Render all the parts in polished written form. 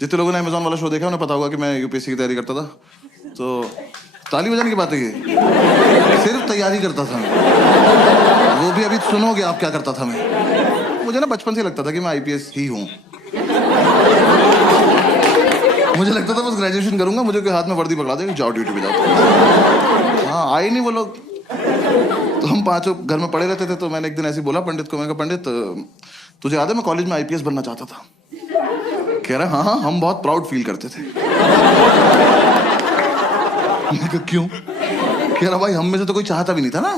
जितने लोगों ने अमेजोन वाला शो देखा उन्हें पता होगा कि मैं यूपीएससी की तैयारी करता था। तो ताली बजाने की बात है ये, सिर्फ तैयारी करता था। वो भी अभी सुनोगे आप क्या करता था मैं। मुझे ना बचपन से लगता था कि मैं आईपीएस ही हूँ। मुझे लगता था बस ग्रेजुएशन करूंगा, मुझे कोई हाथ में वर्दी पकड़ा देगा, जाओ ड्यूटी पे जाओ। हाँ, आए नहीं वो लोग। तो हम पांचों घर में पड़े रहते थे। तो मैंने एक दिन ऐसे बोला पंडित को, मैंने कहा पंडित तुझे याद है मैं कॉलेज में आईपीएस बनना चाहता था। कह रहा हाँ हाँ, हम बहुत प्राउड फील करते थे। मैंने कहा क्यों? कह रहा भाई हम में से तो कोई चाहता भी नहीं था ना।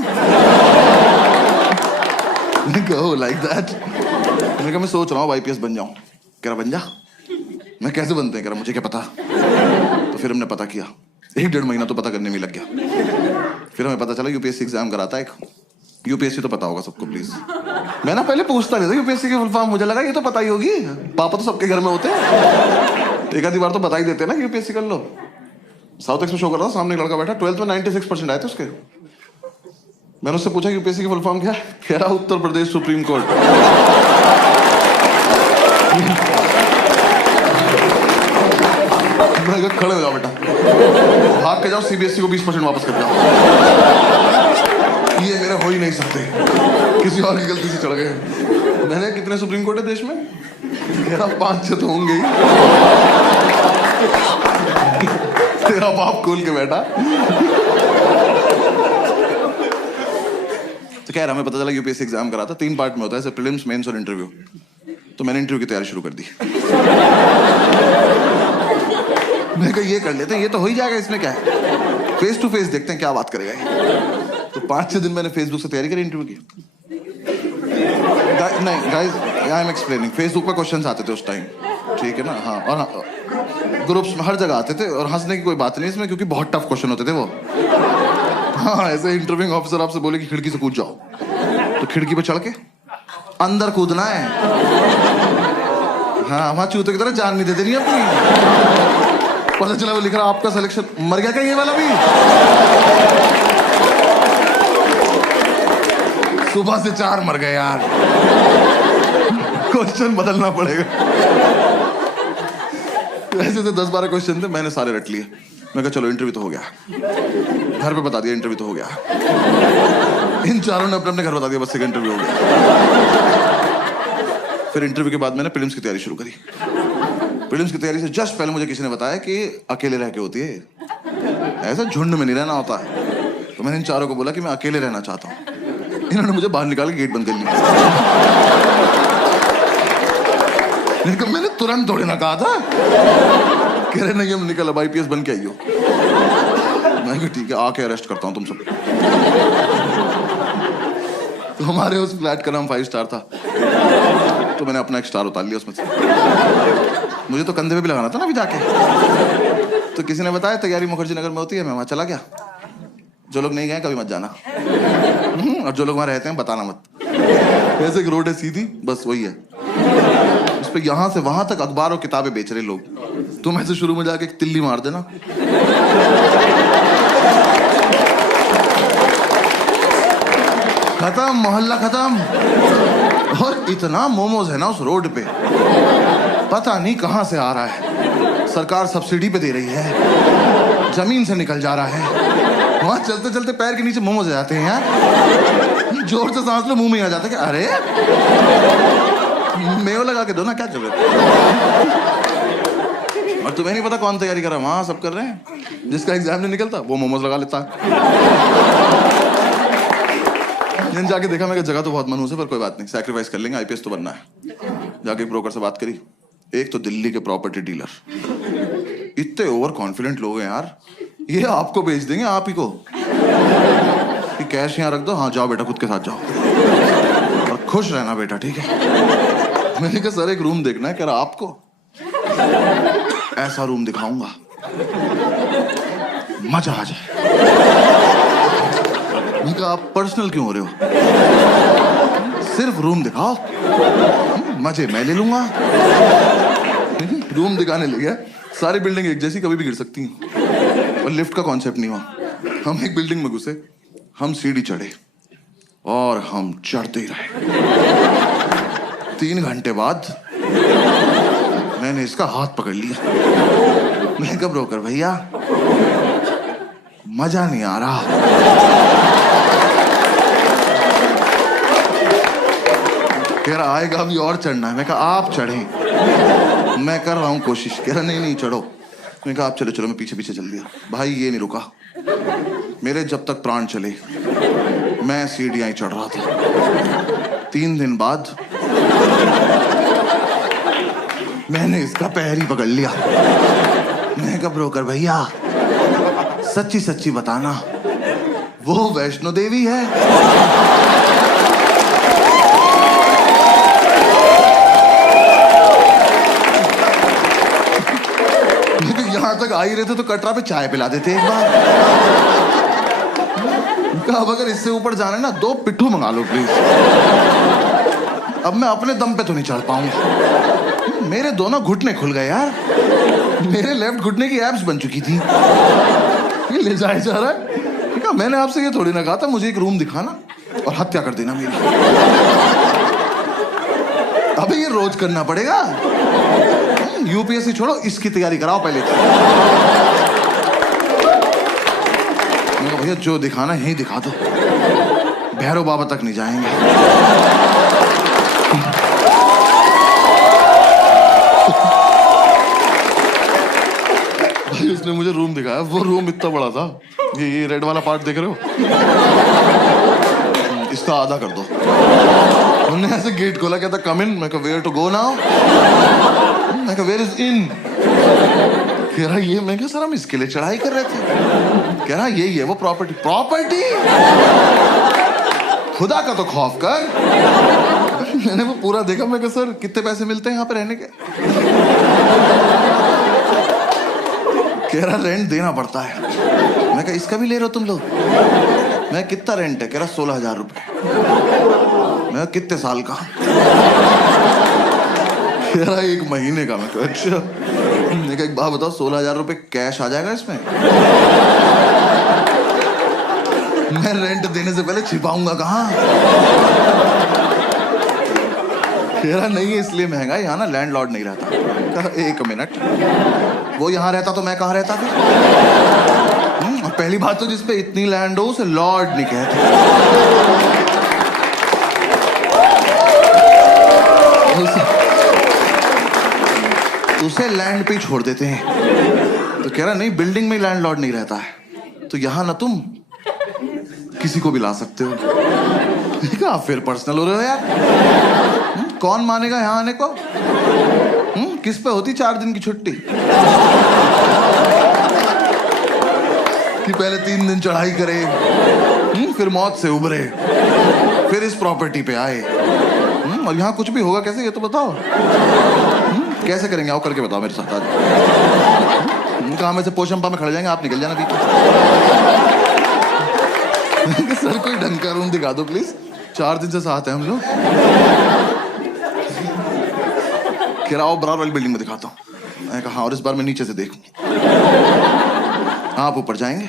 मैंने कहा लाइक दैट। मैंने कहा मैं सोच रहा हूँ आईपीएस बन जाऊं। कह रहा बन जा। मैं कैसे बनते हैं? कह रहा मुझे क्या पता। तो फिर हमने पता किया, 1-1.5 महीना तो पता करने में लग गया। फिर हमें पता चला यूपीएससी एग्जाम कराता है एक। यूपीएससी तो पता होगा सबको प्लीज। मैं ना पहले पूछता नहीं था यूपीएससी की फुल फॉर्म, मुझे लगा ये तो पता ही होगी, पापा तो सबके घर में होते हैं, एक आधी बार तो बता ही देते ना यूपीएससी कर लो। साउथ एक्स में शो कर रहा था, सामने एक लड़का बैठा, 12th में 96% आए थे उसके। मैंने उससे पूछा यूपीएससी की फुल फॉर्म क्या है? कह रहा उत्तर प्रदेश सुप्रीम कोर्ट। मैं कहा खड़े हो जाओ बेटा, भाग के जाओ, सीबीएसई को 20% वापस कर जाओ। ये मेरे हो ही नहीं सकते, किसी और की गलती से चढ़ गए। मैंने कितने सुप्रीम कोर्ट है देश में? मेरा 5-6 तो होंगे ही। तेरा बाप खोल के बैठा। तो कह रहा हमें पता चला यूपीएससी एग्जाम करा था, 3 पार्ट में होता है, प्रीलिम्स, मेंस और इंटरव्यू। तो मैंने इंटरव्यू की तैयारी शुरू कर दी। मैं कहा ये कर लेते हैं, ये तो हो ही जाएगा, इसमें क्या है, फेस टू फेस देखते हैं क्या बात करेगा ये। तो 5-6 दिन मैंने फेसबुक से तैयारी करी इंटरव्यू की। नहीं guys, I am explaining. Facebook पर क्वेश्चंस आते थे उस टाइम, ठीक है ना। हाँ, और हाँ, ग्रुप्स में हर जगह आते थे, और हंसने की कोई बात नहीं इसमें, क्योंकि बहुत टफ क्वेश्चन होते थे वो। हाँ, ऐसे इंटरव्यूइंग ऑफिसर आपसे बोले कि खिड़की से कूद जाओ, तो खिड़की पे चढ़ के अंदर कूदना है। हाँ, वहां चूते की तरह जान नहीं देते नहीं अपनी। पता चला वो लिख रहा आपका सिलेक्शन, मर गया क्या ये वाला भी? सुबह से 4 मर गए यार। क्वेश्चन बदलना पड़ेगा। ऐसे तो 10-12 क्वेश्चन थे, मैंने सारे रट लिए। मैं कहा चलो इंटरव्यू तो हो गया, घर पे बता दिया इंटरव्यू तो हो गया। इन चारों ने अपने अपने घर बता दिया, बस सेकंड इंटरव्यू हो गया। फिर इंटरव्यू के बाद मैंने प्रीलिम्स की तैयारी शुरू करी। प्रीलिम्स की तैयारी से जस्ट पहले मुझे किसी ने बताया कि अकेले रह के होती है, ऐसा झुंड में नहीं रहना होता है। तो मैंने इन चारों को बोला कि मैं अकेले रहना चाहता हूँ। इन्होंने मुझे बाहर निकाल के गेट बंद कर लिया। लेकिन मैंने तुरंत थोड़ी ना कहा था। कह रहे नहीं हम निकल, अब आईपीएस बन के आइयो। मैं कहा ठीक है, आके अरेस्ट करता हूँ तुम सब। तो हमारे उस फ्लैट का नाम 5 स्टार था, तो मैंने अपना एक स्टार उतार लिया उसमें से। मुझे तो कंधे पे भी लगाना था ना अभी जाके। तो किसी ने बताया तैयारी मुखर्जी नगर में होती है, मैं वहां चला गया। जो लोग नहीं गए कभी मत जाना, और जो लोग वहां रहते हैं बताना मत। ऐसे एक रोड है सीधी, बस वही है। उस पे यहां से वहां तक अखबार और किताबें बेच रहे लोग। तुम ऐसे शुरू में जाके एक तिल्ली मार देना, खत्म, मोहल्ला खत्म। और इतना मोमोज है ना उस रोड पे, पता नहीं कहां से आ रहा है। सरकार सब्सिडी पे दे रही है, जमीन से निकल जा रहा है। वहां चलते चलते पैर के नीचे मोमोज आ जाते हैं यार। जोर से सांस लो, मुंह में आ जाता है कि अरे मेव लगा के दो ना, क्या जरूरत। और तुम्हें नहीं पता कौन तैयारी कर रहा है, वहां सब कर रहे हैं। जिसका एग्जाम नहीं निकलता वो मोमोज लगा लेता। जाके देखा, मैं जगह तो बहुत मनहूस है, पर कोई बात नहीं, सैक्रिफाइस कर लेंगे, आईपीएस तो बनना है। जाके ब्रोकर से बात करी, एक तो दिल्ली के प्रॉपर्टी डीलर, इतने ओवर कॉन्फिडेंट लोग हैं यार, ये आपको बेच देंगे आप ही को, कि कैश यहाँ रख दो, हाँ जाओ बेटा खुद के साथ जाओ, और खुश रहना बेटा, ठीक है। मैंने कहा सर एक रूम देखना है। कह रहा आपको ऐसा रूम दिखाऊंगा मजा आ जाए। मैंने कहा आप पर्सनल क्यों हो रहे हो, सिर्फ रूम दिखाओ, मजे मैं ले लूंगा। रूम दिखाने ले गया, सारी बिल्डिंग एक जैसी, कभी भी गिर सकती हैं, और लिफ्ट का कॉन्सेप्ट नहीं हुआ। हम एक बिल्डिंग में घुसे, हम सीढ़ी चढ़े, और हम चढ़ते ही रहे। 3 घंटे बाद मैंने इसका हाथ पकड़ लिया। मैं कहा ब्रोकर भैया मजा नहीं आ रहा। कह रहा आएगा अभी और चढ़ना है। मैं कहा आप चढ़ें, मैं कर रहा हूं कोशिश। कह रहा नहीं नहीं चढ़ो। मैं कहा आप चलो चलो। मैं पीछे पीछे चल दिया। भाई ये नहीं रुका मेरे जब तक प्राण चले। मैं सीढ़ियां ही चढ़ रहा था। 3 दिन बाद मैंने इसका पैर ही पकड़ लिया। मैं कहा ब्रोकर भैया सच्ची सच्ची बताना वो वैष्णो देवी है? यहां तक आ ही रहे थे तो कटरा पे चाय पिला देते एक बार। अब अगर इससे ऊपर जाना है ना 2 पिट्ठू मंगा लो प्लीज। अब मैं अपने दम पे तो नहीं चढ़ पाऊंगा। मेरे दोनों घुटने खुल गए यार। मेरे लेफ्ट घुटने की एब्स बन चुकी थी। ये ले जाया जा रहा है। कहा मैंने आपसे ये थोड़ी ना कहा था मुझे एक रूम दिखाना और हत्या कर देना मेरी। अबे ये रोज करना पड़ेगा। यूपीएससी छोड़ो इसकी तैयारी कराओ पहले। भैया जो दिखाना है यही दिखा दो। भैरव बाबा तक नहीं जाएंगे। भाई उसने मुझे रूम दिखाया। वो रूम इतना बड़ा था। ये रेड वाला पार्ट देख रहे हो? इसका आधा कर दो। उन्होंने ऐसे गेट खोला, कहता कम इन। मैं कहा वेयर टू गो नाउ? मैं कहा वेयर इज इन? कह रहा ये। मैं कहा सर हम इसके लिए चढ़ाई कर रहे थे। कह रहा यही है वो प्रॉपर्टी। प्रॉपर्टी? खुदा का तो खौफ कर। मैंने वो पूरा देखा। मैं कहा सर कितने पैसे मिलते हैं यहाँ पे रहने के? कह रहा रेंट देना पड़ता है। मैं कहा इसका भी ले रहे हो तुम लोग? मैं कितना रेंट है? कह रहा 16,000 रुपए। मैं कितने साल का? कह रहा 1 महीने का। मैं कहा अच्छा। मैं कहा एक बात बताओ 16,000 रुपए कैश आ जाएगा इसमें? मैं रेंट देने से पहले छिपाऊंगा कहाँ? कह रहा नहीं है इसलिए महंगा। यहाँ ना लैंडलॉर्ड नहीं रहता। कहा 1 मिनट, वो यहाँ रहता तो मैं कहाँ रहता फिर? पहली बात तो जिसपे इतनी लैंड हो उसे लॉर्ड नहीं कहते। उसे लैंड पे ही छोड़ देते हैं। तो कह रहा नहीं बिल्डिंग में लैंडलॉर्ड नहीं रहता है तो यहाँ ना तुम किसी को भी ला सकते हो। कहा फिर पर्सनल हो रहे हो यार। कौन मानेगा यहाँ आने को? किस पे होती 4 दिन की छुट्टी कि पहले 3 दिन चढ़ाई करे, फिर मौत से उबरे, फिर इस प्रॉपर्टी पे आए। और यहाँ कुछ भी होगा कैसे ये तो बताओ। कैसे करेंगे? आओ करके बताओ मेरे साथ आज। कहा में से पोशंपा में खड़े जाएंगे, आप निकल जाना बीच। सर कोई ढंग का रूम दिखा दो प्लीज। 4 दिन से साथ हैं हम लोग। कह रहा बराबर वाली बिल्डिंग में दिखाता हूँ। मैं कहा और इस बार मैं नीचे से देखूं। आप ऊपर जाएंगे,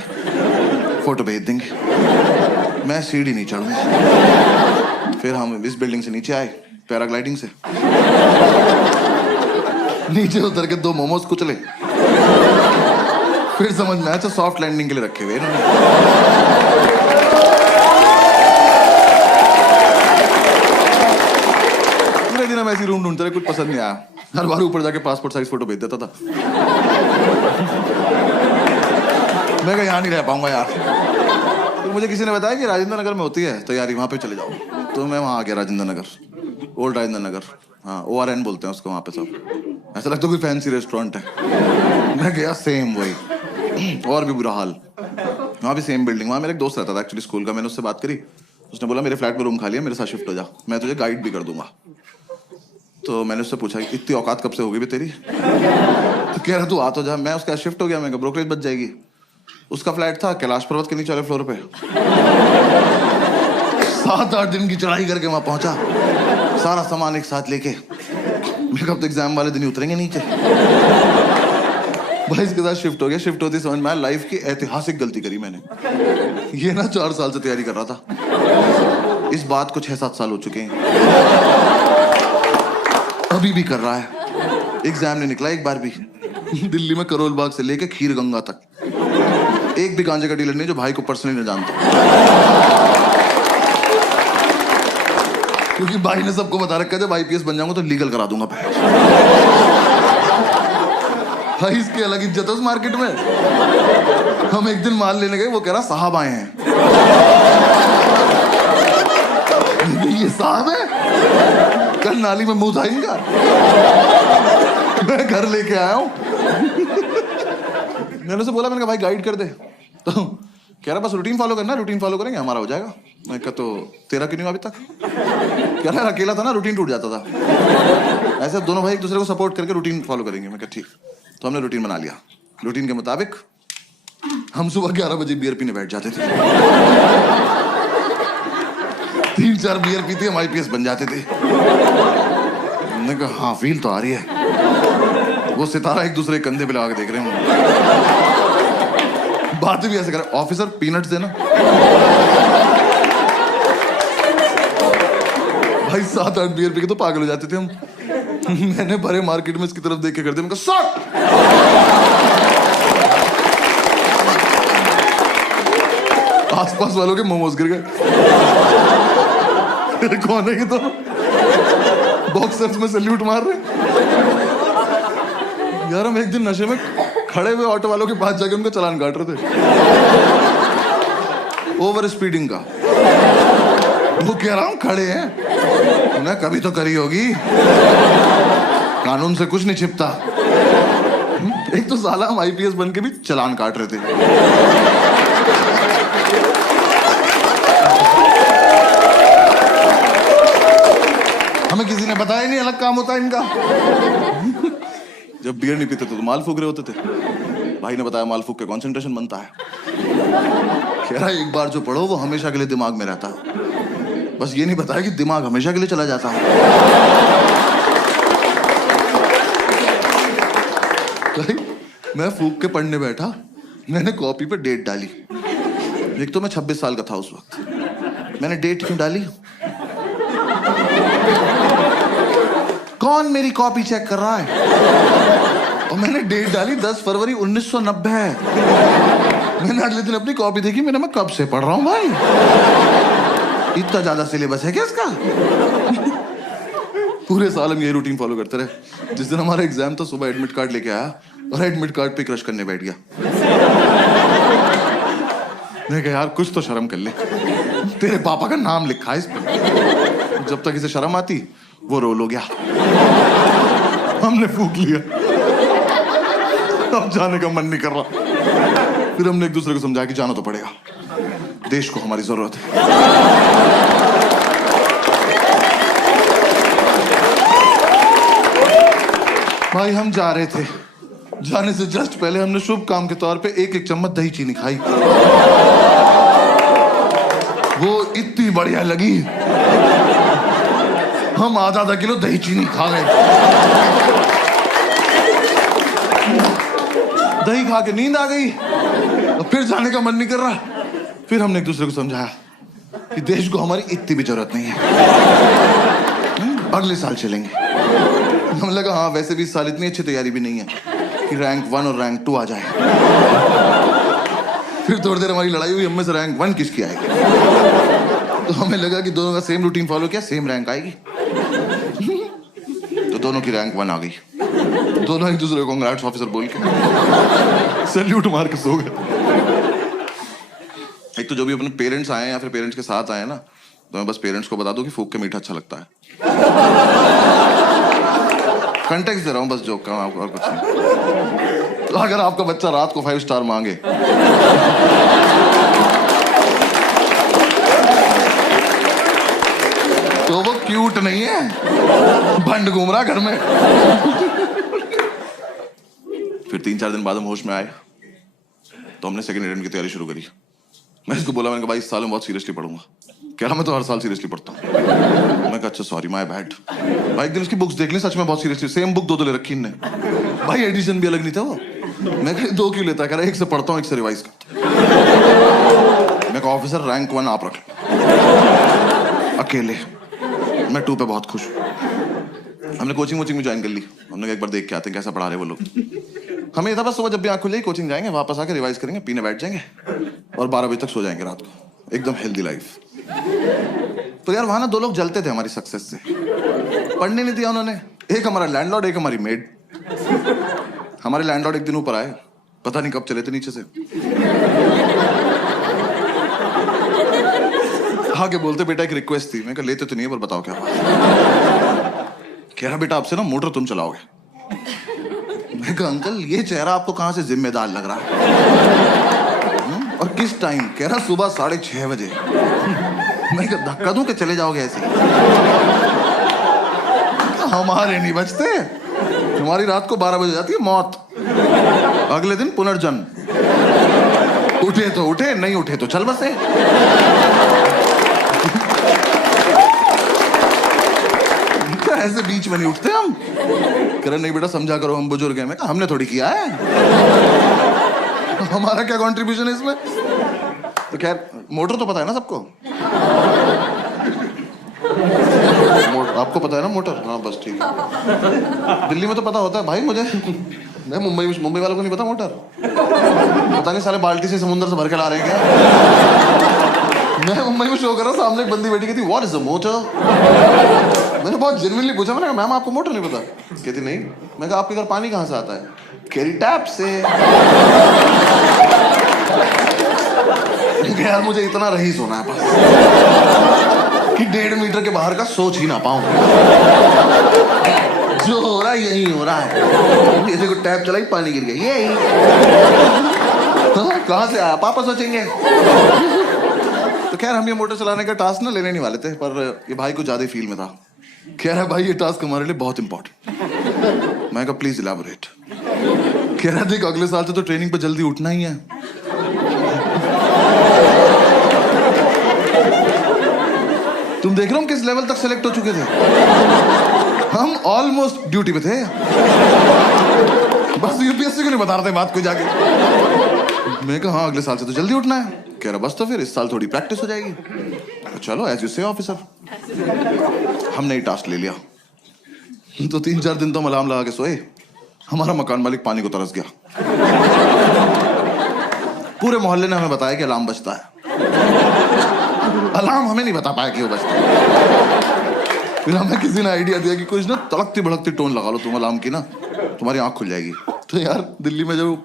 फोटो भेज देंगे, मैं सीढ़ी नहीं चढ़ूंगा। फिर हम इस बिल्डिंग से नीचे आए पैराग्लाइडिंग से। नीचे उतर के 2 मोमोज कुचले। फिर समझ में आया अच्छा सॉफ्ट लैंडिंग के लिए रखे हुए इन्होंने। पूरे दिन हम ऐसी रूम ढूंढते रहे, कुछ पसंद नहीं आया। हर बार ऊपर जाके पासपोर्ट साइज फोटो भेज देता था। मैं कहा यहाँ नहीं रह पाऊंगा यार। तो मुझे किसी ने बताया कि राजेंद्र नगर में होती है तैयारी, वहां पे चले जाओ। तो मैं वहां आ गया राजेंद्र नगर, ओल्ड राजेंद्र नगर। हाँ ORN बोलते हैं उसको वहां पे सब। ऐसा लगता है कोई फैंसी रेस्टोरेंट है। मैं गया सेम वही और भी बुरा हाल। वहाँ भी सेम बिल्डिंग। वहाँ मेरा एक दोस्त रहता था एक्चुअली स्कूल का। मैंने उससे बात करी, उसने बोला मेरे फ्लैट में रूम खाली है, मेरे साथ शिफ्ट हो जा, मैं तुझे गाइड भी कर दूंगा। तो मैंने उससे पूछा कि इतनी औकात कब से होगी भी तेरी? तो कह रहा तू आ तो जा। मैं उसका शिफ्ट हो गया। मैं ब्रोकरेज बच जाएगी। उसका फ्लैट था कैलाश पर्वत के नीचे वाले फ्लोर पे। 7-8 दिन की चढ़ाई करके वहां पहुंचा, सारा सामान एक साथ लेके। मेरे कब तो एग्जाम वाले दिन ही उतरेंगे नीचे। भाई इसके साथ शिफ्ट हो गया। शिफ्ट होती समझ में आया लाइफ की ऐतिहासिक गलती करी मैंने। ये ना 4 साल से तैयारी कर रहा था। इस बात को 6-7 साल हो चुके हैं, अभी भी कर रहा है। एग्जाम नहीं निकला एक बार भी। दिल्ली में करोल बाग से लेके खीर गंगा तक एक भी गांजे का डीलर नहीं जो भाई को पर्सनली न जानता, क्योंकि भाई ने सबको बता रखा है जब आईपीएस बन जाऊंगा तो लीगल करा दूंगा भाई। इसकी अलग इज्जत है उस मार्केट में। हम एक दिन माल लेने गए, वो कह रहा साहब आए हैं। ये साहब है, कल नाली में मुंह था इनका। मैं घर लेके आया हूं। मैंने उसे बोला, मैंने कहा भाई गाइड कर दे, तो कह रहा बस रूटीन फॉलो करना, रूटीन फॉलो करेंगे हमारा हो जाएगा। मैं कहा तो तेरा क्यों नहीं हुआ अभी तक? कह रहा अकेला था ना, रूटीन टूट जाता था। ऐसे दोनों भाई एक दूसरे को सपोर्ट करके रूटीन फॉलो करेंगे। मैं कहा ठीक। तो हमने रूटीन बना लिया। रूटीन के मुताबिक हम सुबह 11 बजे बियर पीने बैठ जाते थे। 3-4 बियर पीते हम आईपीएस बन जाते थे। मैंने कहा हाँ फील तो आ रही है। वो सितारा एक दूसरे के कंधे पे लगा के देख रहे हैं। बातें भी ऐसे कर, ऑफिसर पीनट्स देना। भाई 7-8 बियर पी के तो पागल हो जाते थे हम। मैंने भरे मार्केट में इसकी तरफ देख के कर दिया। मैं कहा आसपास वालों के मोमोज गिर गए। कौन है ये? तो बॉक्सर्स में सैल्यूट मार रहे यार। हम एक दिन नशे में खड़े हुए ऑटो वालों के पास जाके उनका चालान काट रहे थे, ओवर स्पीडिंग का। वो कह रहा हूं खड़े हैं ना, कभी तो करी होगी, कानून से कुछ नहीं छिपता। एक तो साला हम आईपीएस बन के भी चालान काट रहे थे। हमें किसी ने बताया नहीं अलग काम होता है इनका। जब बियर नहीं पीते तो माल फूक रहे होते थे। भाई ने बताया माल फूक के कंसंट्रेशन बनता है। कह रहा एक बार जो पढ़ो वो हमेशा के लिए दिमाग में रहता है। बस ये नहीं बताया कि दिमाग हमेशा के लिए चला जाता है। मैं फूक के पढ़ने बैठा, मैंने कॉपी पे डेट डाली। एक तो मैं 26 साल का था उस वक्त। मैंने डेट क्यों डाली? कौन मेरी कॉपी चेक कर रहा है? और मैंने डेट डाली 10 फरवरी 1990। मैंने अगले दिन अपनी कॉपी देखी, मैं कब से पढ़ रहा हूं भाई? इतना ज्यादा सिलेबस है क्या इसका? पूरे साल हम यही रूटीन फॉलो करते रहे। जिस दिन हमारा एग्जाम था, सुबह एडमिट कार्ड लेके आया और एडमिट कार्ड पे क्रश करने बैठ गया। मैंने कहा यार कुछ तो शर्म कर ले, तेरे पापा का नाम लिखा है इस पे। जब तक इसे शर्म आती वो रोल हो गया। हमने फूक लिया, अब जाने का मन नहीं कर रहा। फिर हमने एक दूसरे को समझाया कि जाना तो पड़ेगा, देश को हमारी जरूरत है। भाई हम जा रहे थे, जाने से जस्ट पहले हमने शुभ काम के तौर पे 1-1 चम्मच दही चीनी खाई। वो इतनी बढ़िया लगी, हम आधा किलो दही चीनी खा गए। दही खा के नींद आ गई, और फिर जाने का मन नहीं कर रहा। फिर हमने एक दूसरे को समझाया कि देश को हमारी इतनी भी जरूरत नहीं है, अगले साल चलेंगे। हम लगा हाँ वैसे भी इस साल इतनी अच्छी तैयारी भी नहीं है कि रैंक 1 और रैंक 2 आ जाए। फिर थोड़ी देर हमारी लड़ाई हुई, हम में से रैंक 1 किसकी आएगी। तो हमें लगा कि दोनों का सेम रूटीन फॉलो किया, सेम रैंक आएगी। तो दोनों की रैंक 1 आ गई। दोनों एक दूसरे को कांग्रेट्स ऑफिसर बोल के सैल्यूट मार के सो गए। एक तो जो भी अपने पेरेंट्स आए या फिर पेरेंट्स के साथ आए ना, तो मैं बस पेरेंट्स को बता दूं कि फूक के मीठा अच्छा लगता है। कंटेक्स्ट दे रहा हूं बस जोक का, आपको और कुछ नहीं। तो अगर आपका बच्चा रात को 5 स्टार मांगे तो वो क्यूट नहीं है, भंड घूम रहा घर में। फिर 3-4 दिन बाद हम होश में आए, तो हमने सेकंड अटेम्प्ट की तैयारी शुरू करी। मैं इसको बोला, मैंने कहा भाई इस साल मैं बहुत सीरियसली पढ़ूंगा। कह रहा मैं तो हर साल सीरियसली पढ़ता हूँ। मैं कहा अच्छा सॉरी माय बैड। भाई एक दिन उसकी बुक्स देख ली, सच में बहुत सीरियसली सेम बुक 2 ले रखी इनने। भाई एडिशन भी अलग नहीं था वो। मैं कहा 2 क्यों लेता? कह रहा 1 से पढ़ता हूँ 1 से रिवाइज करता। मैं कहा ऑफिसर रैंक 1 आप रख। अकेले। मैं 2 पे बहुत खुश हूँ। हमने कोचिंग में ज्वाइन कर ली। हमने एक बार देख के आते हैं कैसा पढ़ा रहे वो लोग। हमें ये था बस सुबह जब भी आँख खुलेगी कोचिंग जाएंगे, वापस आके रिवाइज करेंगे, पीने बैठ जाएंगे और 12 बजे तक सो जाएंगे रात को। एकदम हेल्दी लाइफ। तो यार वहां ना 2 लोग जलते थे हमारी सक्सेस से। पढ़ने नहीं दिया उन्होंने। एक हमारा लैंडलॉर्ड, एक हमारी मेड। हमारे लैंडलॉर्ड एक दिन ऊपर आए, पता नहीं कब चले थे नीचे से। हाँ के बोलते बेटा एक रिक्वेस्ट थी। मैं कहा लेते तो नहीं है पर बताओ क्या बात। कह रहा बेटा आपसे ना मोटर तुम चलाओगे। मैं कहा अंकल ये चेहरा आपको कहां से जिम्मेदार लग रहा है और किस टाइम? कह रहा सुबह 6:30 बजे। मैं कहा धक्का दूं कि चले जाओगे ऐसे? हमारे नहीं बचते। हमारी रात को 12 बजे जाती है मौत। अगले दिन पुनर्जन्म। उठे तो उठे, नहीं उठे तो चल बसे। ऐसे बीच में नहीं उठते हम। कह रहे नहीं बेटा समझा करो हम बुजुर्ग हैं। मैं कहा हमने थोड़ी किया है। हमारा क्या कंट्रीब्यूशन है इसमें? तो खैर मोटर तो पता है ना सबको। आपको पता है ना मोटर? हाँ बस ठीक है। दिल्ली में तो पता होता है भाई मुझे। मैं मुंबई वालों को नहीं पता मोटर। पता नहीं साले बाल्टी से समुद्र से भर के ला रहे हैं क्या। मैं मुंबई में शो कर रहा, सामने एक बंदी बैठी कहती व्हाट इज अ मोटर। मैंने बहुत जेन्युइनली पूछा, मैंने कहा मैम आपको मोटर नहीं पता? कहती नहीं। मैं कहा आपके घर पानी कहाँ से आता है? कह रही टैप से। यार मुझे इतना रईस होना है बस कि 1.5 मीटर के बाहर का सोच ही ना पाऊं। जो हो रहा है यही हो रहा है। जैसे को टैप चलाई पानी गिर गया, यही। कहाँ से आया पापा सोचेंगे। तो खैर हम ये मोटर चलाने का टास्क ना लेने नहीं वाले थे, पर ये भाई को ज्यादा फील में था। कह रहा भाई ये टास्क हमारे लिए बहुत इंपॉर्टेंट। मैं कहा प्लीज इलैबोरेट। कह रहा देख अगले साल से तो ट्रेनिंग पे जल्दी उठना ही है। तुम देख रहे हो किस लेवल तक सेलेक्ट हो चुके थे। हम ऑलमोस्ट ड्यूटी पे थे। बस यूपीएससी को नहीं बता रहे थे बात को जाके। मैं कहा हाँ अगले साल से तो जल्दी उठना है। कह रहा बस तो फिर इस साल थोड़ी प्रैक्टिस हो जाएगी। तो चलो एज यू से ऑफिसर। हमने ये टास्क ले लिया। तो 3-4 दिन तो हम अलार्म लगा के सोए। हमारा मकान मालिक पानी को तरस गया। पूरे मोहल्ले ने हमें बताया कि अलार्म बजता है। अलार्म हमें नहीं बता पाया कि वो बजता है। फिर हमें किसी ने आइडिया दिया कि कुछ ना तड़कती भड़कती टोन लगा लो तुम अलार्म की ना, तुम्हारी आंख खुल जाएगी। तो यार दिल्ली में जब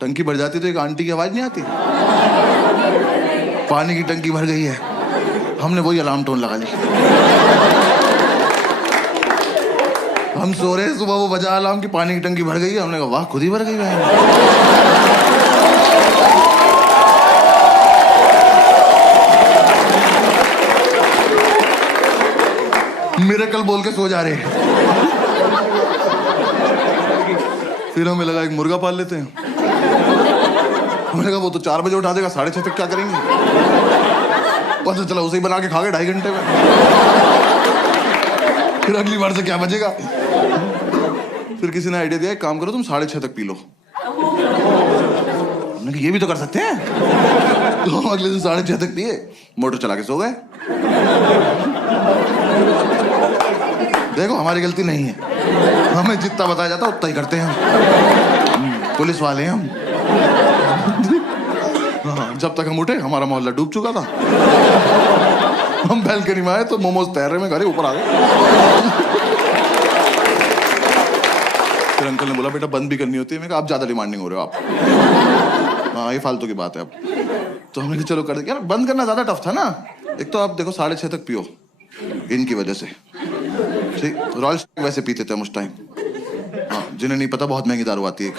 टंकी भर जाती तो एक आंटी की आवाज नहीं आती, पानी की टंकी भर गई है। हमने वही अलार्म टोन लगा ली। हम सो रहे, सुबह वो बजा अलार्म की पानी की टंकी भर गई है। हमने कहा वाह खुद ही भर गई है। मिरेकल बोल के सो जा रहे हैं। फिर हमें लगा एक मुर्गा पाल लेते हैं। हमने कहा वो तो 4 बजे उठा देगा, 6:30 तक क्या करेंगे। पता चला उसे ही बना के खा गए 2.5 घंटे में। फिर अगली बार से क्या बचेगा। फिर किसी ने आइडिया दिया एक काम करो तुम 6:30 तक पी लो। हमने कहा ये भी तो कर सकते हैं। तो हम अगले दिन 6:30 तक पिए, मोटर चला के सो गए। देखो हमारी गलती नहीं है, हमें जितना बताया जाता उतना ही करते हैं हम। पुलिस वाले हैं हम। जब तक हम उठे हमारा मोहल्ला डूब चुका था। हम बैल्कनी में आए तो मोमोज तैर रहे में घरे ऊपर आ गए। फिर अंकल ने बोला बेटा बंद भी करनी होती है। मैं कहा आप ज्यादा डिमांडिंग हो रहे हो आप। हाँ ये फालतू की बात है अब। तो हमने कहा चलो कर दे। यार बंद करना ज्यादा टफ था ना। एक तो आप देखो 6:30 तक पियो इनकी वजह से। ठीक रॉयल वैसे पीते थे हम उस टाइम। हाँ जिन्हें नहीं पता बहुत महंगी दारू आती है,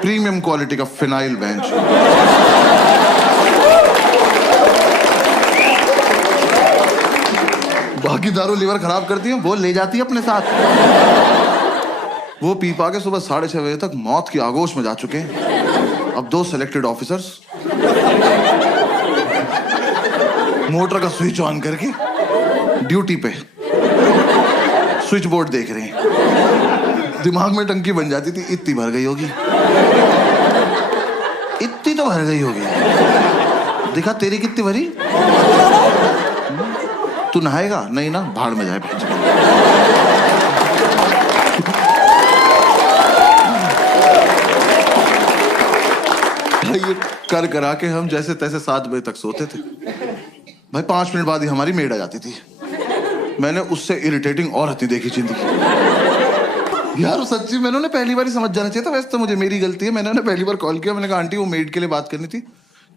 प्रीमियम क्वालिटी का फिनाइल बेंच। बाकी दारू लीवर खराब करती है, वो ले जाती है अपने साथ। वो पी पा के सुबह 6:30 बजे तक मौत की आगोश में जा चुके हैं। अब 2 सिलेक्टेड ऑफिसर्स मोटर का स्विच ऑन करके ड्यूटी पे स्विच बोर्ड देख रहे हैं। दिमाग में टंकी बन जाती थी इतनी भर गई होगी, इतनी तो भर गई होगी। देखा तेरी कितनी भरी। तू नहाएगा? नहीं ना, भाड़ में जाए। ये कर करा के हम जैसे तैसे 7 बजे तक सोते थे भाई। 5 मिनट बाद ही हमारी मेड आ जाती थी। मैंने उससे इरिटेटिंग और हती देखी जिंदगी यार। सच्ची मैंने उन्हें पहली बार ही समझ जाना चाहिए था। वैसे तो मुझे मेरी गलती है, मैंने उन्हें पहली बार कॉल किया। मैंने कहा आंटी वो मेड के लिए बात करनी थी।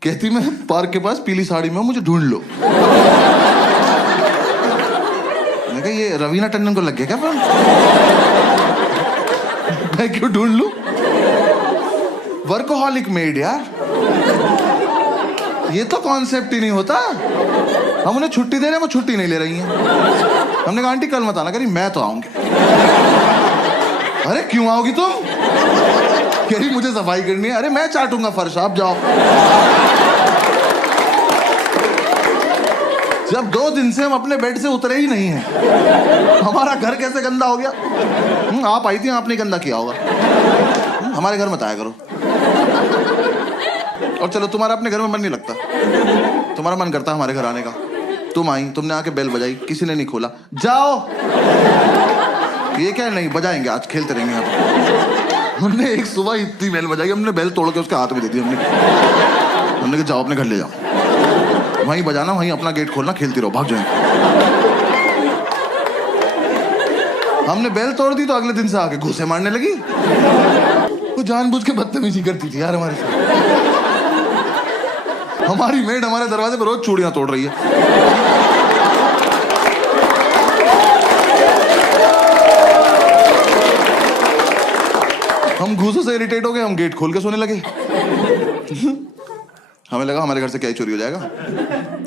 कहती मैं पार्क के पास पीली साड़ी में हूं, मुझे ढूंढ लो। मैं कहा ये रवीना टंडन को लग गया क्या फोन? मैं क्यों ढूंढ लूं? वर्कोहॉलिक मेड यार, ये तो कॉन्सेप्ट ही नहीं होता। हम उन्हें छुट्टी दे रहे हैं, वो छुट्टी नहीं ले रही हैं। हमने कहा आंटी कल मत आना। कह रही मैं तो आऊंगी। अरे क्यों आओगी तुम? कह रही मुझे सफाई करनी है। अरे मैं चाटूंगा फर्श, आप जाओ। जब 2 दिन से हम अपने बेड से उतरे ही नहीं हैं, हमारा घर कैसे गंदा हो गया? आप आई थी, आपने गंदा किया होगा। हमारे घर मत आया करो। और चलो तुम्हारा अपने घर में मन नहीं लगता, तुम्हारा मन करता हमारे घर आने का। तुम आई, तुमने आके बेल बजाई, किसी ने नहीं खोला। जाओ। ये क्या नहीं बजाएंगे, आज खेलते रहेंगे यहाँ पे। हमने एक सुबह इतनी बेल बजाई, हमने बेल तोड़ के उसके हाथ में दे दी। हमने कहा जाओ अपने घर ले जाओ, वहीं बजाना, वहीं अपना गेट खोलना, खेलती रहो, भाग जाए। हमने बेल तोड़ दी तो अगले दिन से आके घूसे मारने लगी। वो जानबूझ के बदतमीजी करती थी यार हमारे साथ। हमारी मेड हमारे दरवाजे पर रोज चूड़ियां तोड़ रही है। हम घूसों से इरिटेट हो गए, हम गेट खोल के सोने लगे। हमें लगा हमारे घर से क्या ही चोरी हो जाएगा।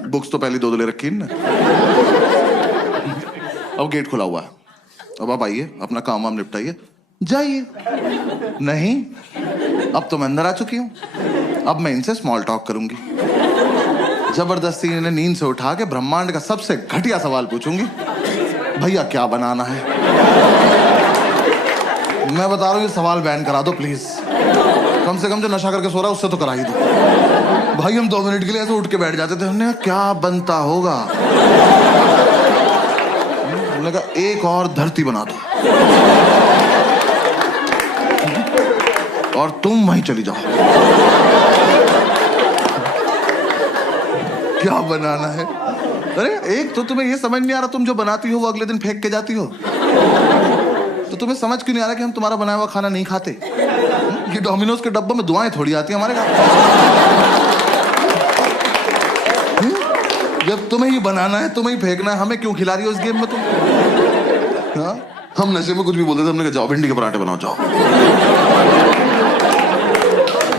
बुक्स तो पहले 2 ले रखी है। अब गेट खुला हुआ है, अब आप आइए, अपना काम वाम निपटाइए, जाइए। नहीं, अब तो मैं अंदर आ चुकी हूं, अब मैं इनसे स्मॉल टॉक करूंगी। जबरदस्ती इन्हें नींद से उठा के ब्रह्मांड का सबसे घटिया सवाल पूछूंगी, भैया क्या बनाना है? मैं बता रहा हूं ये सवाल बैन करा दो प्लीज। कम से कम जो नशा करके सो रहा है उससे तो करा ही दो। भाई हम 2 मिनट के लिए ऐसे उठ के बैठ जाते थे। हमने कहा क्या बनता होगा? हमने कहा एक और धरती बना दो और तुम वहीं चली जाओ। क्या बनाना है? अरे एक तो तुम्हें ये समझ नहीं आ रहा, तुम जो बनाती हो वो अगले दिन फेंक के जाती हो। तो तुम्हें समझ क्यों नहीं आ रहा कि हम तुम्हारा बनाया हुआ खाना नहीं खाते? ये डोमिनोज के डब्बों में दुआएं थोड़ी आती है हमारे घर। जब तुम्हें ही बनाना है, तुम्हें ही फेंकना है, हमें क्यों खिला रही हो इस गेम में तुम? हाँ? हम नशे में कुछ भी बोलते थे। हमने कहा जाओ भिंडी के पराठे बनाओ, जाओ।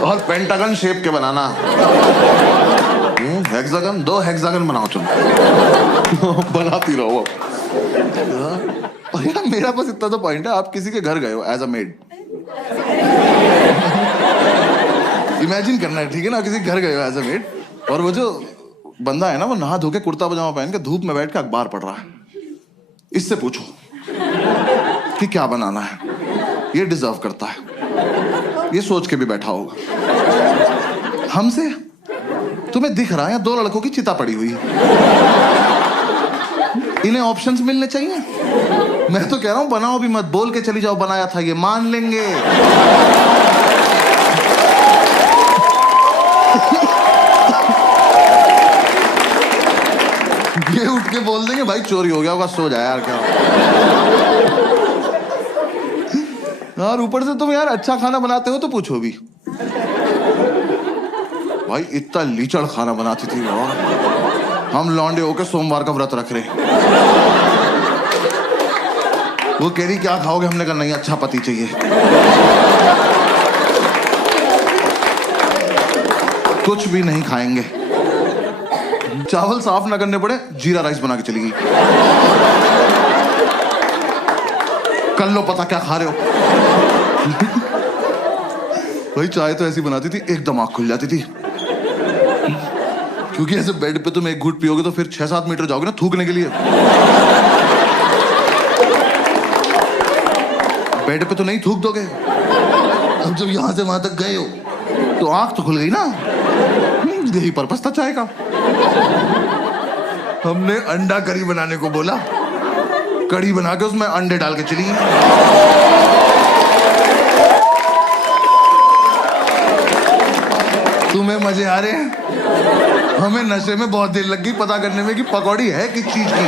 और पेंटागन शेप के बनाना, हेक्सागन, 2 हेक्सागन बनाओ तुम। बनाती रहो। यार मेरा बस इतना तो पॉइंट है, आप किसी के घर गए हो एज अ मेड, इमेजिन करना है, ठीक है ना? किसी के घर गए हो एज अ मेड, और वो जो बंदा है ना, वो नहा धो के कुर्ता पजामा पहन के धूप में बैठ के अखबार पढ़ रहा है। इससे पूछो कि क्या बनाना है, ये डिजर्व करता है, ये सोच के भी बैठा होगा। हमसे तुम्हें दिख रहा है 2 लड़कों की चिता पड़ी हुई है, इन्हें ऑप्शंस मिलने चाहिए। मैं तो कह रहा हूं बनाओ भी मत, बोल के चली जाओ बनाया था, ये मान लेंगे। ये उठ के बोल देंगे भाई चोरी हो गया होगा, सो जाए यार। क्या यार ऊपर से तुम यार अच्छा खाना बनाते हो तो पूछो भी। भाई इतना लीचड़ खाना बनाती थी वो। हम लौंडे होके सोमवार का व्रत रख रहे। वो कह रही क्या खाओगे? हमने कहा नहीं, अच्छा पति चाहिए। कुछ भी नहीं खाएंगे। चावल साफ ना करने पड़े, जीरा राइस बना के चली गई। कर लो पता क्या खा रहे हो। भाई चाय तो ऐसी बनाती थी एकदम आंख खुल जाती थी, क्योंकि ऐसे बेड पे तुम एक घूंट पियोगे तो फिर 6-7 मीटर जाओगे ना थूकने के लिए। बेड पे तो नहीं थूक दोगे। अब जब यहां से वहां तक गए हो तो आंख तो खुल गई ना। यही पर्पस था चाय का। हमने अंडा करी बनाने को बोला, कड़ी बना के उसमें अंडे डाल के चली गई। तुम्हें मजे आ रहे हैं? हमें नशे में बहुत देर लग गई पता करने में कि पकौड़ी है किस चीज की।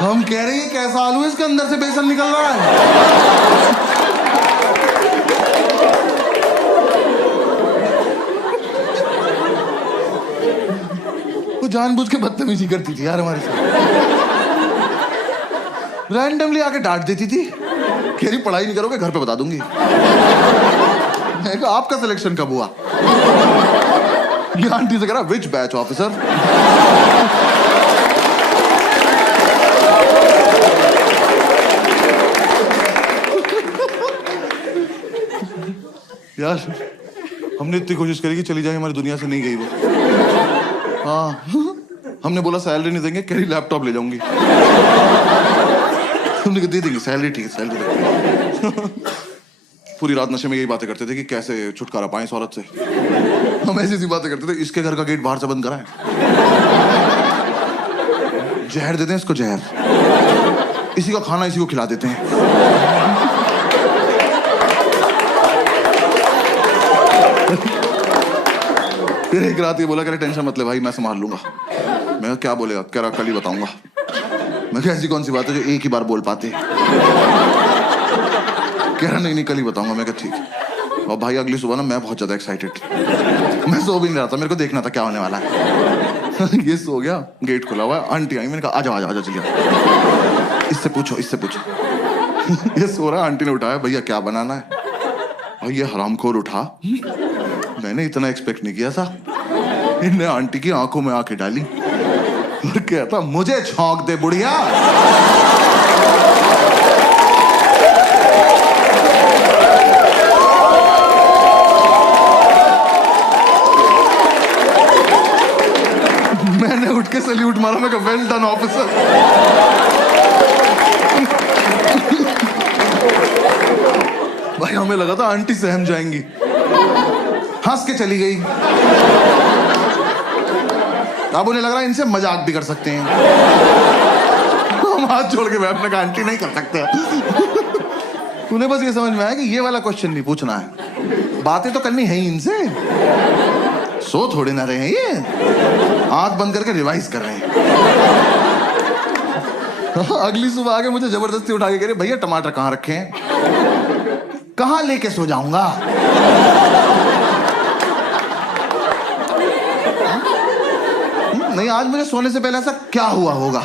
हम कह रहे हैं कैसा आलू है, इसके अंदर से बेसन निकल रहा है। वो जानबूझ के बदतमीजी करती थी यार हमारे साथ, रैंडमली आके डांट देती थी, कह रही पढ़ाई नहीं करोगे घर पे बता दूंगी। मैं कहा आपका सिलेक्शन कब हुआ? ये आंटी से कह रहा विच बैच ऑफिसर। यार हमने इतनी कोशिश करी कि चली जाए, हमारी दुनिया से नहीं गई वो। हाँ हमने बोला सैलरी नहीं देंगे, कह रही लैपटॉप ले जाऊंगी। हमने कहा दे देंगे सैलरी, ठीक है सैलरी देंगे। पूरी रात नशे में यही बातें करते थे कि कैसे छुटकारा पाएं इस औरत से। हम ऐसी बातें करते थे, इसके घर का गेट बाहर से बंद कराएं, जहर देते हैं इसको, जहर, इसी का खाना इसी को खिला देते हैं। फिर एक रात ये बोला, कह रहे टेंशन मत ले भाई मैं संभाल लूंगा। मैं क्या बोलेगा? कह रहा कल ही बताऊंगा। मैं कहा ऐसी कौन सी बात है जो एक ही बार बोल पाते? कह रहा नहीं कल ही बताऊंगा। मैं कहा ठीक। और भाई अगली सुबह ना मैं बहुत ज्यादा एक्साइटेड, मैं सो भी नहीं रहा था, मेरे को देखना था क्या होने वाला है। ये सो गया, गेट खुला हुआ है, आंटी आई, मैंने कहा आजा आजा आजा चलिए, इससे पूछो इससे पूछो। ये सो रहा, आंटी ने उठाया, भैया क्या बनाना है? और ये हरामखोर उठा, मैंने इतना एक्सपेक्ट नहीं किया था। इनने आंटी की आंखों में आंखें डाली और कहता मुझे छौंक दे बुढ़िया। मैंने उठ के सैल्यूट मारा, मैं कहा वेल डन ऑफिसर। भाई हमें लगा था आंटी सहम जाएंगी, हंस के चली गई। अब उन्हें लग रहा है इनसे मजाक भी कर सकते हैं। हम हाथ जोड़ के बैठने का आंटी नहीं कर सकते। उन्हें बस ये समझ में आया कि ये वाला क्वेश्चन नहीं पूछना है, बातें तो करनी है ही इनसे। सो थोड़े ना रहे हैं ये, आंख बंद करके रिवाइज कर रहे हैं। अगली सुबह आके मुझे जबरदस्ती उठा के कह रहे भैया टमाटर कहाँ रखे हैं? कहाँ लेके सो जाऊंगा? नहीं आज मुझे सोने से पहले ऐसा क्या हुआ होगा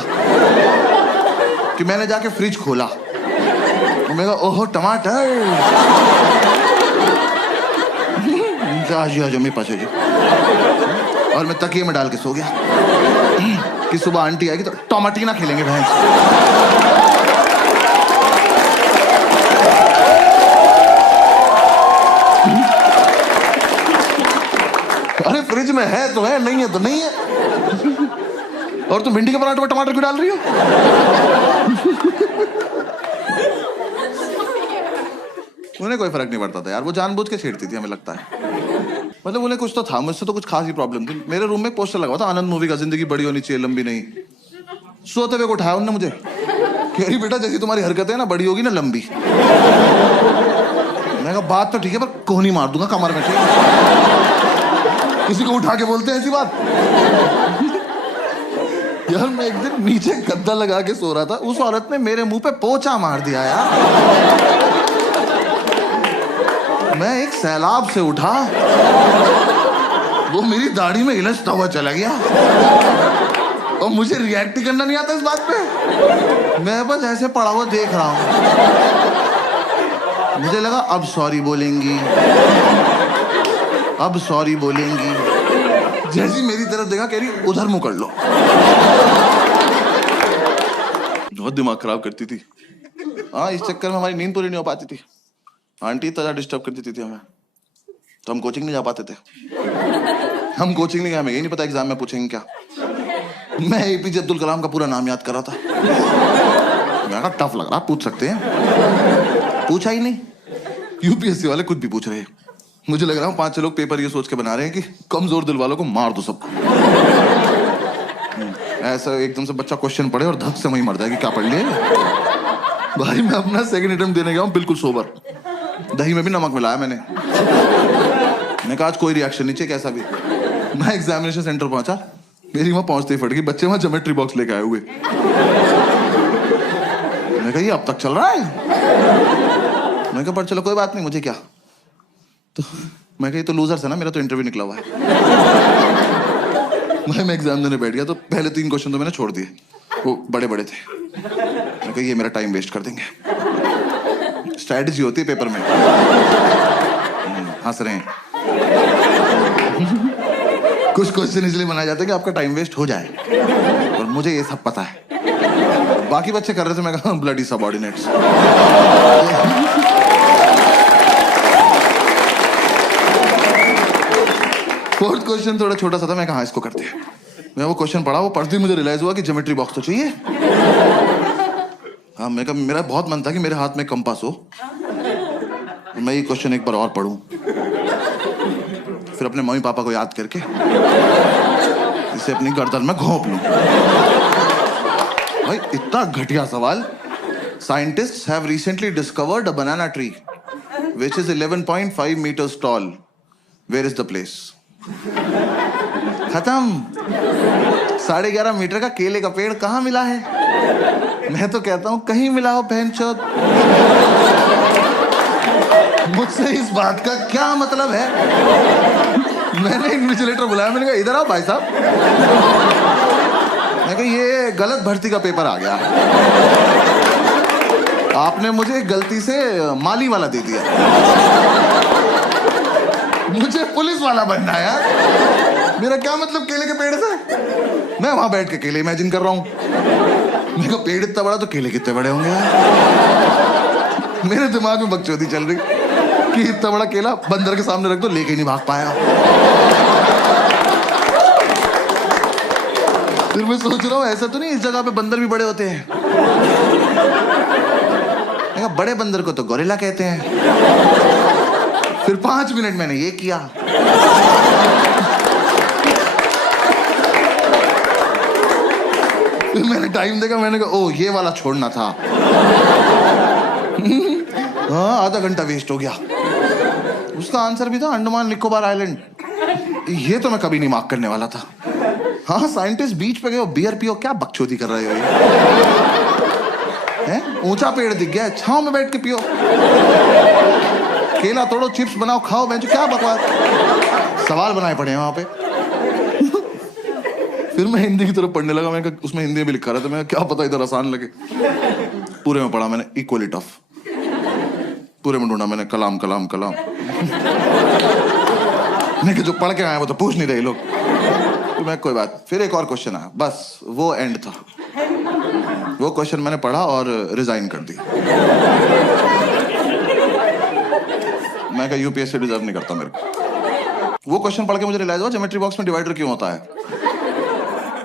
कि मैंने जाके फ्रिज खोला और मैं कहा ओहो टमाटर। मेरे पास जी, और मैं तकिए में डाल के सो गया कि सुबह आंटी आएगी तो टमाटीना खेलेंगे भैंस। अरे फ्रिज में है तो है, नहीं है तो नहीं है। और तुम भिंडी के पराठे में टमाटर क्यों डाल रही हो? उन्हें कोई फर्क नहीं पड़ता था यार, वो जानबूझ के छेड़ती थी हमें लगता है। मतलब उन्हें कुछ तो था, मुझसे तो कुछ खास ही प्रॉब्लम थी। मेरे रूम में एक पोस्टर लगा हुआ था आनंद मूवी का, जिंदगी बड़ी होनी चाहिए लंबी नहीं। सोते हुए को उठाया उन्होंने मुझे, कह रही बेटा जैसी तुम्हारी हरकत है ना बड़ी होगी ना लंबी। मैंने कहा बात तो ठीक है पर कोहनी मार दूंगा कमर में। किसी को उठा के बोलते हैं ऐसी बात? यार मैं एक दिन नीचे गद्दा लगा के सो रहा था, उस औरत ने मेरे मुंह पे पोंछा मार दिया यार। मैं एक सैलाब से उठा, वो मेरी दाढ़ी में इलझता हुआ चला गया और मुझे रिएक्ट करना नहीं आता इस बात पे। मैं बस ऐसे पड़ा हुआ देख रहा हूं। मुझे लगा अब सॉरी बोलेंगी, अब सॉरी बोलेंगी। जैसी मेरी तरफ देखा कह रही उधर मुंह कर लो। बहुत दिमाग खराब करती थी। हाँ इस चक्कर में हमारी नींद पूरी नहीं हो पाती थी। आंटी इतना डिस्टर्ब कर देती थी हमें, तो हम कोचिंग नहीं जा पाते थे। हम कोचिंग नहीं गए, हमें यही नहीं पता एग्जाम में पूछेंगे क्या। मैं एपीजे अब्दुल कलाम का पूरा नाम याद कर रहा था। मैं कहा टफ लग रहा, पूछ सकते हैं। पूछा ही नहीं, यूपीएससी वाले कुछ भी पूछ रहे हैं। मुझे लग रहा है 5-6 लोग पेपर ये सोच के बना रहे हैं कि कमजोर दिल वालों को मार दो सबको। ऐसा एकदम से बच्चा क्वेश्चन पढ़े और धक से वहीं मर जाएगी, क्या पढ़ लिए भाई। मैं अपना सेकंड अटेम्प्ट देने गया हूँ बिल्कुल सोबर, दही में भी नमक मिलाया मैंने कहा आज कोई रिएक्शन नहीं चाहिए कैसा भी। मैं एग्जामिनेशन सेंटर पहुंचा, मेरी वहां पहुंचते ही फट गई, बच्चे वहां ज्योमेट्री बॉक्स लेके आए हुए। मैं कहा ये अब तक चल रहा है। मैं कहा पर चलो कोई बात नहीं, मुझे क्या। तो मैं कहा ये तो लूजर्स है ना, मेरा तो इंटरव्यू निकला हुआ है। मैं एग्जाम देने बैठ गया तो पहले 3 क्वेश्चन तो मैंने छोड़ दिए, वो बड़े बड़े थे। मैं कहा ये मेरा टाइम वेस्ट कर देंगे। स्ट्रैटेजी होती है पेपर में। हंस रहे हैं। कुछ क्वेश्चन इसलिए बनाए जाते हैं कि आपका टाइम वेस्ट हो जाए, और मुझे ये सब पता है। बाकी बच्चे कर रहे थे, मैं कहा ब्लडी सबऑर्डिनेट्स। फोर्थ क्वेश्चन थोड़ा छोटा सा था, मैं कहा इसको करते हैं। मैं वो क्वेश्चन पढ़ा, वो पढ़ते ही मुझे रियलाइज हुआ कि ज्योमेट्री बॉक्स तो चाहिए। हाँ, मैं कहा मेरा बहुत मन था कि मेरे हाथ में कंपास हो, मैं ये क्वेश्चन एक बार और पढ़ूं, फिर अपने मम्मी पापा को याद करके इसे अपनी गर्दन में घोंप लूं। भाई इतना घटिया सवाल। Scientists have recently discovered a banana tree which is 11.5 meters tall. Where is the place? खत्म। 11.5 मीटर का केले का पेड़ कहाँ मिला है? मैं तो कहता हूं कहीं मिला हो बहनचोद। मुझसे इस बात का क्या मतलब है? मैंने इन्विजिलेटर बुलाया, मैंने कहा इधर आओ भाई साहब। मैं कहा ये गलत भर्ती का पेपर आ गया, आपने मुझे गलती से माली वाला दे दिया, मुझे पुलिस वाला बनना है यार। मेरा क्या मतलब केले के पेड़ से? मैं वहां बैठ के केले इमेजिन कर रहा हूं। मेरे को पेड़ इतना बड़ा तो केले कितने बड़े होंगे यार। मेरे दिमाग में बकचोदी चल रही कि इतना बड़ा केला बंदर के सामने रख दो, लेके नहीं भाग पाया। फिर मैं सोच रहा हूँ ऐसा तो नहीं इस जगह पे बंदर भी बड़े होते हैं? बड़े बंदर को तो गोरिल्ला कहते हैं। फिर 5 मिनट मैंने ये किया। फिर मैंने टाइम देखा, मैंने कहा ओ ये वाला छोड़ना था। हाँ, आधा घंटा वेस्ट हो गया। उसका आंसर भी था अंडमान निकोबार आइलैंड। ये तो मैं कभी नहीं मार्क करने वाला था। हाँ, साइंटिस्ट बीच पे गए, बियर पियो, क्या बकचोदी कर रहे हो ये? ऊंचा पेड़ दिख गया, छांव में बैठ के पियो। केला तोड़ो, चिप्स बनाओ, खाओ, बेंचो, क्या बकवास। सवाल बनाए पड़े हैं वहां पे। फिर मैं हिंदी की तरफ पढ़ने लगा, मैं उसमें हिंदी में भी लिखा रहा था, मैं क्या पता इधर आसान लगे। पूरे में पढ़ा मैंने इक्वली टफ, पूरे में ढूंढा मैंने कलाम कलाम कलाम। नहीं, जो पढ़ के आए वो तो पूछ नहीं रहे लोग। तो मैं कोई बात, फिर एक और क्वेश्चन आया, बस वो एंड था। वो क्वेश्चन मैंने पढ़ा और रिजाइन कर दिया। मैं कहा यूपीएससी डिजर्व नहीं करता मेरे को। वो क्वेश्चन पढ़ के मुझे रियलाइज हुआ ज्योमेट्री बॉक्स में डिवाइडर क्यों होता है।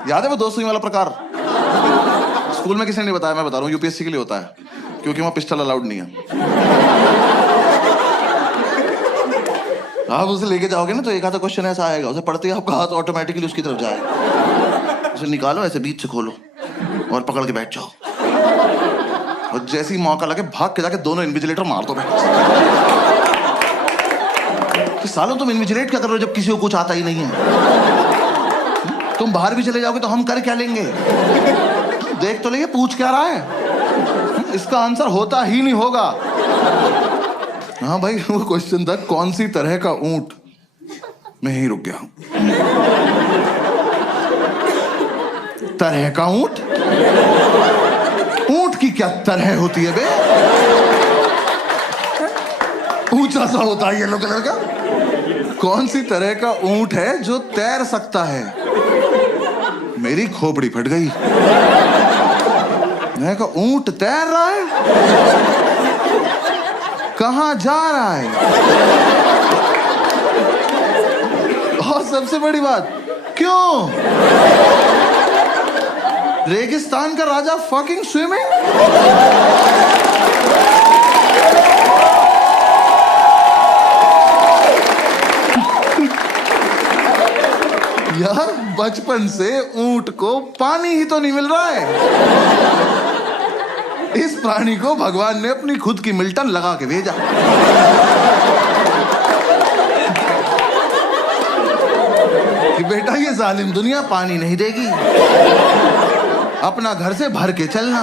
याद है वो 2 सुई वाला प्रकार? स्कूल में किसी ने नहीं बताया, मैं बता रहा हूँ, यूपीएससी के लिए होता है, क्योंकि वहां पिस्टल अलाउड नहीं है। आप उसे लेके जाओगे ना तो एक आधा क्वेश्चन ऐसा आएगा, उसे पढ़ते ही आपका हाथ ऑटोमेटिकली उसकी तरफ जाएगा। उसे निकालो, ऐसे बीच से खोलो और पकड़ के बैठ जाओ, और जैसे ही मौका लगे भाग के जाके दोनों इन्विजिलेटर मार दो। कि सालों तुम इन्विजिलेट क्या कर रहे हो जब किसी को कुछ आता ही नहीं है? तुम बाहर भी चले जाओगे तो हम कर क्या लेंगे? देख तो लेंगे पूछ क्या रहा है, इसका आंसर होता ही नहीं होगा। हाँ भाई, वो क्वेश्चन था कौन सी तरह का ऊंट। मैं यहीं रुक गया। तरह का ऊंट? ऊंट की क्या तरह होती है बे? ऊंचा सा होता है येलो कलर का। कौन सी तरह का ऊंट है जो तैर सकता है? मेरी खोपड़ी फट गई। मैं कहा ऊंट तैर रहा है, कहां जा रहा है? और सबसे बड़ी बात, क्यों? रेगिस्तान का राजा फकिंग स्विमिंग। बचपन से ऊंट को पानी ही तो नहीं मिल रहा है। इस प्राणी को भगवान ने अपनी खुद की मिल्टन लगा के भेजा। कि बेटा ये जालिम दुनिया पानी नहीं देगी, अपना घर से भर के चलना।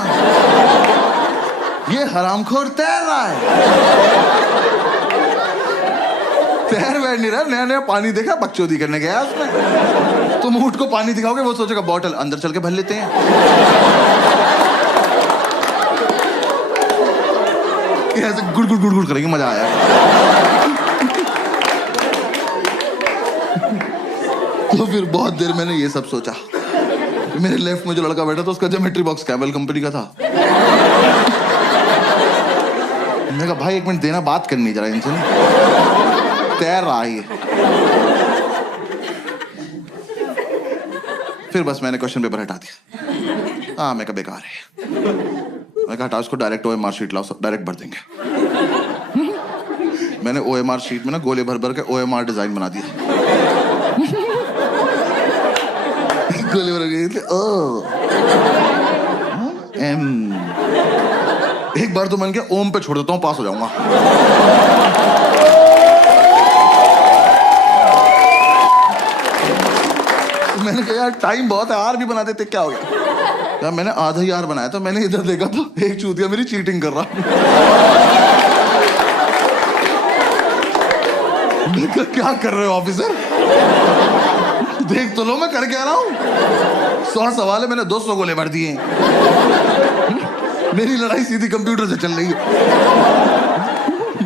ये हरामखोर तैर रहा है, तैर बैठ नहीं रहा, नया नया पानी देखा, बकचोदी करने गया उसमें। तुम ऊंट को पानी दिखाओगे, वो सोचेगा बॉटल अंदर चल के भर लेते हैं। ऐसे गुड़ गुड़ गुड़ गुड़ करेंगे, मजा आया। तो फिर बहुत देर मैंने ये सब सोचा। मेरे लेफ्ट में जो लड़का बैठा था उसका ज्योमेट्री बॉक्स कैबल कंपनी का था। मैंने कहा भाई एक मिनट देना, बात करनी जरा इनसे। तैर रहा है ये। फिर बस मैंने क्वेश्चन पेपर हटा दिया। हाँ मैं कहा बेकार है। मैं कहा हटा उसको, डायरेक्ट OMR शीट लाओ, डायरेक्ट भर देंगे। मैंने OMR शीट में ना गोले भर भर के OMR डिजाइन बना दिया। गोले भर के O M। एक बार तो मन किया ओम पे छोड़ देता हूँ, पास हो जाऊंगा। मैंने कहा यार टाइम बहुत है, आर भी बना देते, क्या हो गया यार। मैंने आधा ही आर बनाया था। मैंने इधर देखा तो एक चूतिया मेरी चीटिंग कर रहा। क्या कर रहे हो ऑफिसर, देख तो लो मैं कर क्या रहा हूँ। 100 सवाल है, मैंने 200 गोले भर दिए। मेरी लड़ाई सीधी कंप्यूटर से चल रही है।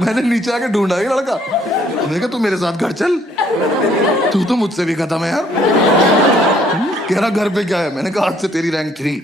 मैंने नीचे आके ढूंढा ये लड़का। मैंने कहा तू मेरे साथ घर चल, तू तो मुझसे भी खत्म है यार। कह रहा घर पे क्या है। मैंने कहा आज से तेरी रैंक 3।